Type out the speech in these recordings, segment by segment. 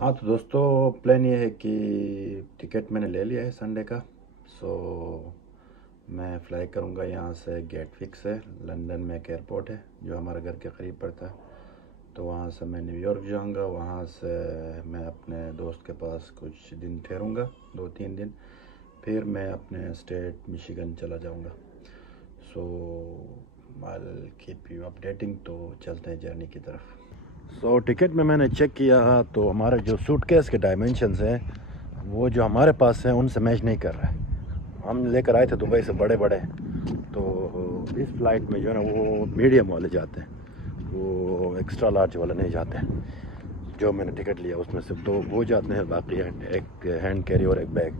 हाँ तो दोस्तों, प्लान ये है कि टिकट मैंने ले लिया है संडे का। सो मैं फ़्लाई करूँगा यहाँ से गेटविक से। लंदन में एक एयरपोर्ट है जो हमारे घर के करीब पड़ता है, तो वहाँ से मैं न्यूयॉर्क जाऊँगा। वहाँ से मैं अपने दोस्त के पास कुछ दिन ठहरूँगा, 2-3 दिन। फिर मैं अपने स्टेट मिशिगन चला जाऊँगा। So I will keep you updating. तो चलते हैं जर्नी की तरफ। सो टिकट में मैंने चेक किया तो हमारे जो सूटकेस के डायमेंशंस हैं वो जो हमारे पास हैं उनसे मैच नहीं कर रहा है। हम लेकर आए थे दुबई से बड़े बड़े, तो इस फ्लाइट में जो है ना वो मीडियम वाले जाते हैं, वो एक्स्ट्रा लार्ज वाले नहीं जाते हैं। जो मैंने टिकट लिया उसमें सिर्फ 2 वो जाते हैं, बाकी एक हैंड कैरी और एक बैग।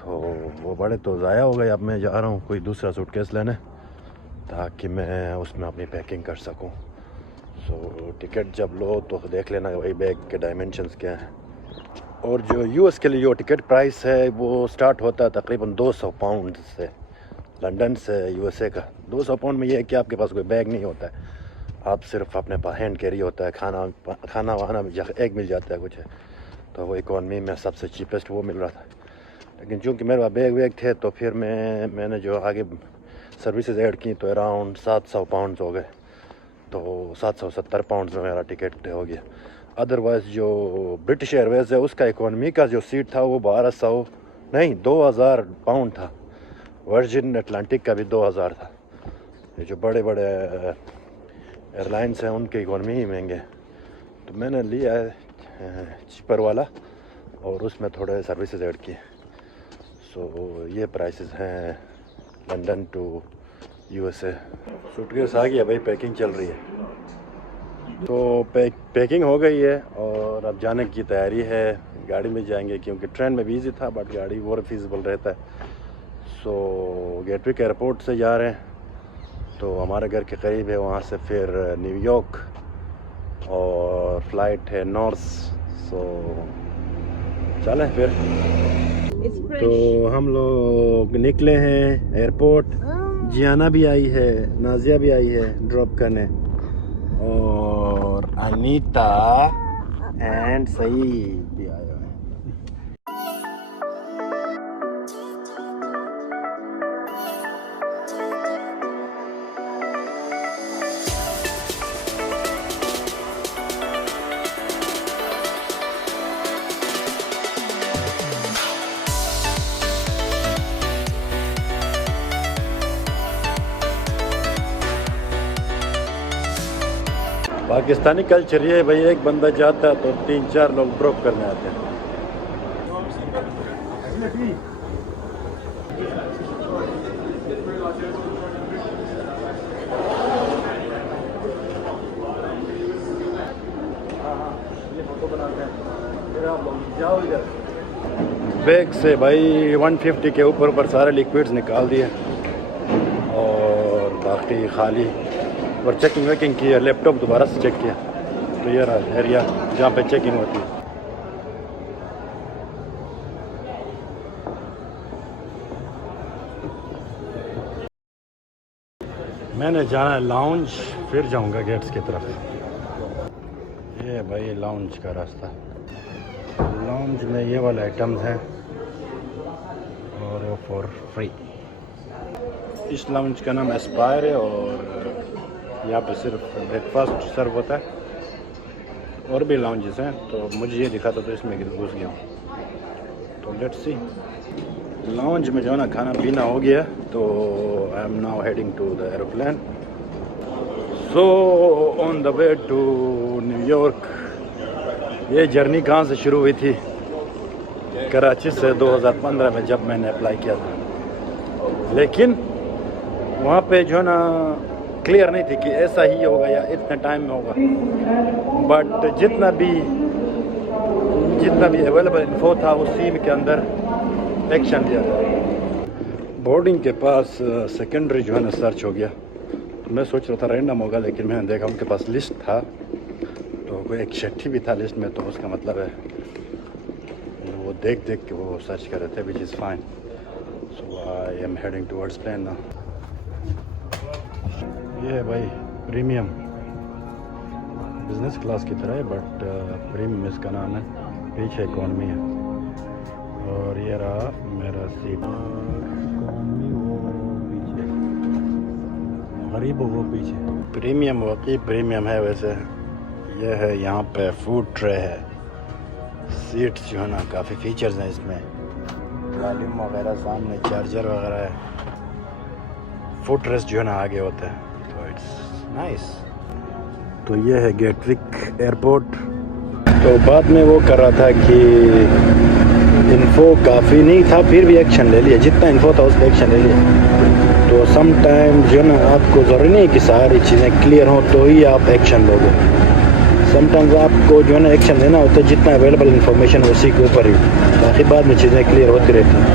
तो वो बड़े तो ज़ाया हो गए। अब मैं जा रहा हूँ कोई दूसरा सूटकेस लेने ताकि मैं उसमें अपनी पैकिंग कर सकूँ। सो टिकट जब लो तो देख लेना वही बैग के डायमेंशंस क्या हैं। और जो यूएस के लिए जो टिकट प्राइस है वो स्टार्ट होता है तकरीबन 200 पाउंड से। लंदन से यूएसए का 200 पाउंड में ये है कि आपके पास कोई बैग नहीं होता है, आप सिर्फ अपने पास हैंड कैरी होता है। खाना वाना एक मिल जाता है कुछ है, तो वो इकॉनमी में सबसे चीपेस्ट वो मिल रहा था। लेकिन चूँकि मेरे पास बैग वैग थे तो फिर मैंने जो आगे सर्विसेज ऐड की तो अराउंड 700 पाउंड हो गए। तो 770 पाउंड में मेरा टिकट हो गया। अदरवाइज़ जो ब्रिटिश एयरवेज़ है उसका इकोनॉमी का जो सीट था वो 1200 नहीं 2000 पाउंड था। वर्जिन अटलांटिक का भी 2000 था। ये जो बड़े बड़े एयरलाइंस हैं उनके इकोनॉमी ही महंगे। तो मैंने लिया है चीपर वाला और उसमें थोड़े सर्विसेज ऐड किए। सो ये प्राइसेस हैं लंदन टू यूएसए। सूटकेस आ गया भाई, पैकिंग चल रही है। तो पैकिंग हो गई है और अब जाने की तैयारी है। गाड़ी में जाएंगे क्योंकि ट्रेन में भी ईजी था, बट गाड़ी और फिजिबल रहता है। सो गेटविक एयरपोर्ट से जा रहे हैं, तो हमारे घर के करीब है। वहाँ से फिर न्यूयॉर्क और फ्लाइट है नॉर्थ। सो चलें फिर। तो हम लोग निकले हैं एयरपोर्ट। जियाना भी आई है, नाजिया भी आई है ड्रॉप करने, और अनीता एंड सईद भी आए हुए हैं। पाकिस्तानी कल्चर ये है भाई, एक बंदा जाता है तो 3-4 लोग ड्रॉप करने आते हैं। बैग से भाई 150 के ऊपर सारे लिक्विड्स निकाल दिए और बाकी खाली। और चेकिंग वेकिंग की है, लैपटॉप दोबारा से चेक किया। तो ये रहा एरिया जहाँ पे चेकिंग होती है। मैंने जाना है लाउंज, फिर जाऊंगा गेट्स की तरफ। ये भाई लाउंज का रास्ता। लाउंज में ये वाले आइटम्स हैं और वो फॉर फ्री। इस लाउंज का नाम एस्पायर है और यहाँ पे सिर्फ ब्रेकफास्ट सर्व होता है। और भी लाउंजेस हैं, तो मुझे ये दिखा था तो इसमें घुस गया हूँ। तो लेट्स सी। लाउंज में जो है ना खाना पीना हो गया, तो I am now heading to the aeroplane. So on the way to New York. ये जर्नी कहाँ से शुरू हुई थी? कराची से 2015 में जब मैंने अप्लाई किया था। लेकिन वहाँ पे जो है ना क्लियर नहीं थी कि ऐसा ही होगा या इतने टाइम में होगा। बट जितना भी अवेलेबल इन्फो था उसी के अंदर एक्शन लिया था। बोर्डिंग के पास सेकेंडरी जो है ना सर्च हो गया। तो मैं सोच रहा था रैंडम होगा, लेकिन मैंने देखा उनके पास लिस्ट था, तो कोई एक शेट्टी भी था लिस्ट में। तो उसका मतलब है वो देख के वो सर्च कर रहे थे, which is fine. So I am heading towards plane now. ये है भाई प्रीमियम। बिज़नेस क्लास की तरह है बट प्रीमियम इसका नाम है, पीछे इकॉनमी है। और ये रहा मेरा सीट, इकॉनमी वो पीछे, गरीब वो पीछे। प्रीमियम वाकई प्रीमियम है। वैसे ये है, यहाँ पे फूड ट्रे है, सीट्स जो है ना काफ़ी फीचर्स हैं इसमें, वॉल्यूम वगैरह सामने, चार्जर वगैरह है, फुट रेस्ट जो है ना आगे होता है, तो इट्स नाइस। तो ये है गेटविक एयरपोर्ट। तो बाद में वो कर रहा था कि इन्फो काफ़ी नहीं था, फिर भी एक्शन ले लिया, जितना इन्फो था उस पर एक्शन ले लिया। तो सम टाइम जो है ना आपको ज़रूरी नहीं कि सारी चीज़ें क्लियर हों तो ही आप एक्शन लोगे। समटाइम्स आपको जो है ना एक्शन लेना होता है जितना अवेलेबल इन्फॉर्मेशन उसी के ऊपर ही, बाकी बाद में चीज़ें क्लियर होती रहती हैं।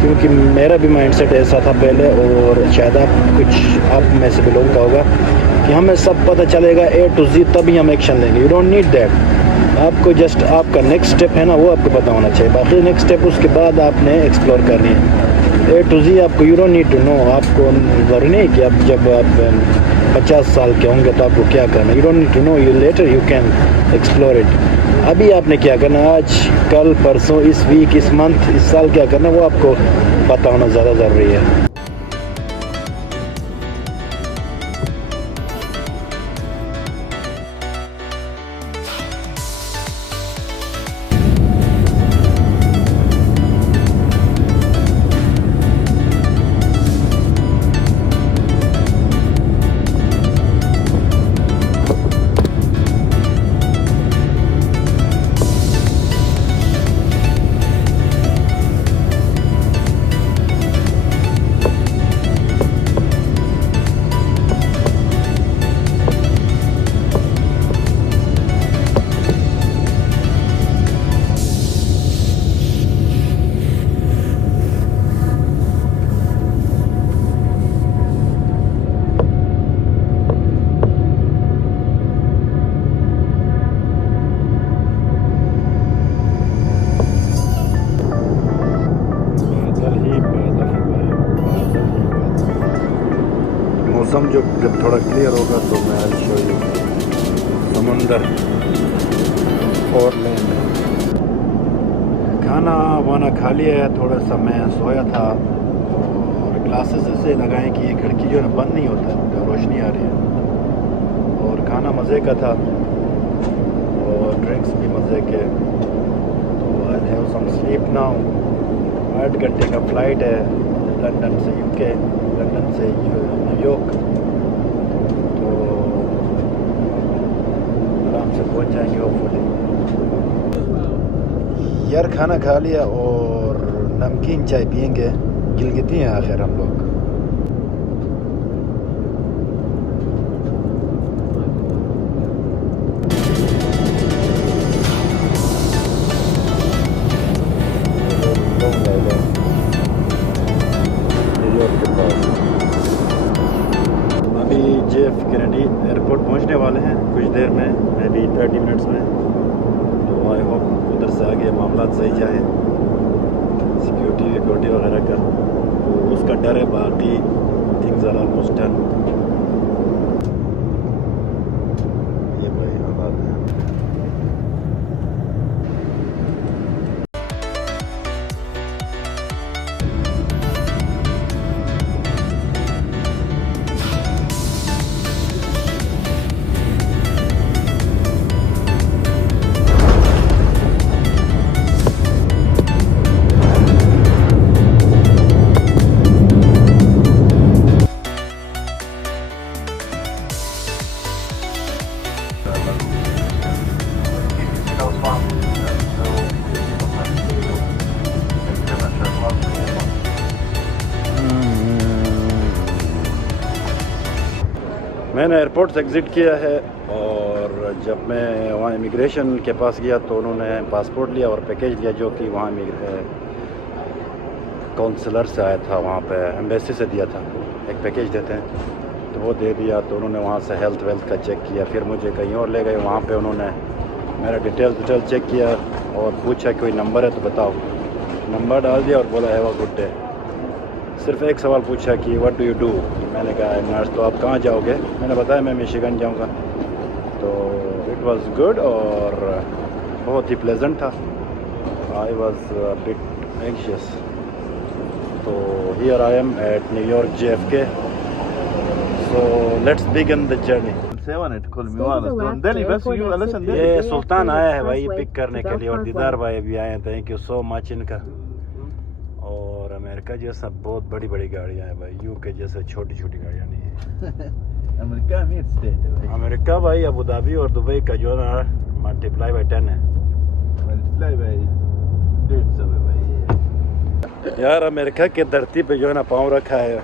क्योंकि मेरा भी माइंडसेट ऐसा था पहले, और शायद आप में से भी लोगों का होगा कि हमें सब पता चलेगा A to Z तभी हम एक्शन लेंगे। You don't need that. आपको जस्ट आपका नेक्स्ट स्टेप है ना वो आपको पता होना चाहिए, बाकी नेक्स्ट स्टेप उसके बाद आपने एक्सप्लोर करनी है। A to Z आपको you don't need to know. आपको ज़रूरी नहीं कि आप जब आप 50 साल के होंगे तो आपको क्या करना, you don't need to know, you later you can explore it. अभी आपने क्या करना, आज कल परसों, इस वीक, इस मंथ, इस साल क्या करना वो आपको पता होना ज़्यादा ज़रूरी है। मौसम जब थोड़ा क्लियर होगा तो मैं आज शो यू समुंदर और लैंड। खाना वाना खा लिया है, थोड़ा सा मैं सोया था, और ग्लासेस से लगाएं कि ये खिड़की जो है बंद नहीं होता है, रोशनी आ रही है। और खाना मज़े का था और ड्रिंक्स भी मज़े के। तो I have some sleep now. 8 घंटे का फ़्लाइट है लंदन से UK, लंदन से न्यूयॉर्क, तो आराम से पहुंच जाएंगे होपफुली। यार खाना खा लिया और नमकीन चाय पियेंगे, गिलगिती हैं आखिर हम लोग। JF कैनेडी एयरपोर्ट पहुंचने वाले हैं कुछ देर में, मे बी 30 मिनट्स में। तो आई होप उधर से आगे मामला सही जाए, सिक्योरिटी वगैरह का तो उसका डर है, बाकी थिंग्स आर ऑलमोस्ट डन। ये भाई हालात हैं। मैंने एयरपोर्ट से एग्ज़िट किया है, और जब मैं वहाँ इमिग्रेशन के पास गया तो उन्होंने पासपोर्ट लिया और पैकेज लिया, जो कि वहाँ काउंसलर से आया था, वहाँ पे एम्बेसी से दिया था, एक पैकेज देते हैं, तो वो दे दिया। तो उन्होंने वहाँ से हेल्थ वेल्थ का चेक किया, फिर मुझे कहीं और ले गए, वहाँ पे उन्होंने मेरा डिटेल चेक किया और पूछा कोई नंबर है तो बताओ। नंबर डाल दिया और बोला हैव अ गुड डे। सिर्फ एक सवाल पूछा कि व्हाट डू यू डू। मैंने कहा नर्स। तो आप कहाँ जाओगे? मैंने बताया मैं मिशिगन जाऊँगा। तो इट वाज गुड और बहुत ही प्लेजेंट था. I was bit anxious. तो here I am at New York JFK. So let's begin the journey. ये सुल्तान आया है भाई पिक करने के लिए और दीदार भाई भी आए हैं. थैंक यू सो मच इनका. और अमेरिका जैसा बहुत बड़ी बड़ी गाड़ियाँ हैं भाई. यूके जैसे छोटी छोटी गाड़ियाँ नहीं है. अमेरिका में स्टेट है भाई. अमेरिका भाई अबू धाबी और दुबई का जो ना मल्टीप्लाई बाई 10 है. मल्टीप्लाई बाई 150 है भाई. यार अमेरिका की धरती पे जो है ना पाँव रखा है.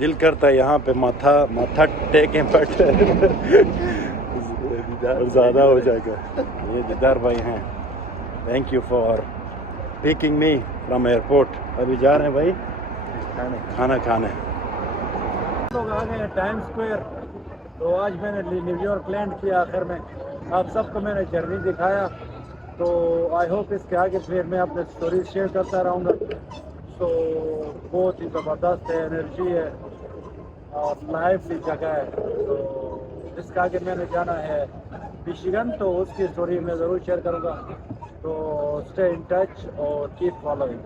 दिल करता है यहाँ पे माथा टेकें बट ज़्यादा हो जाएगा. ये दीदार भाई हैं. Thank you for picking me from airport. अभी जा रहे हैं भाई खाना खाने. लोग आ गए हैं टाइम स्क्वायर. तो आज मैंने न्यूयॉर्क लैंड किया आखिर में. आप सबको मैंने जर्नी दिखाया. तो आई होप इसके आगे फिर मैं अपने स्टोरीज शेयर करता रहूँगा. तो बहुत ही ज़बरदस्त है, एनर्जी है और लाइवली जगह है. तो इसके आगे मैंने जाना है मिशिगन. तो उसकी स्टोरी मैं ज़रूर शेयर करूँगा. तो स्टे इन टच और कीप फॉलोइंग.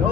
No,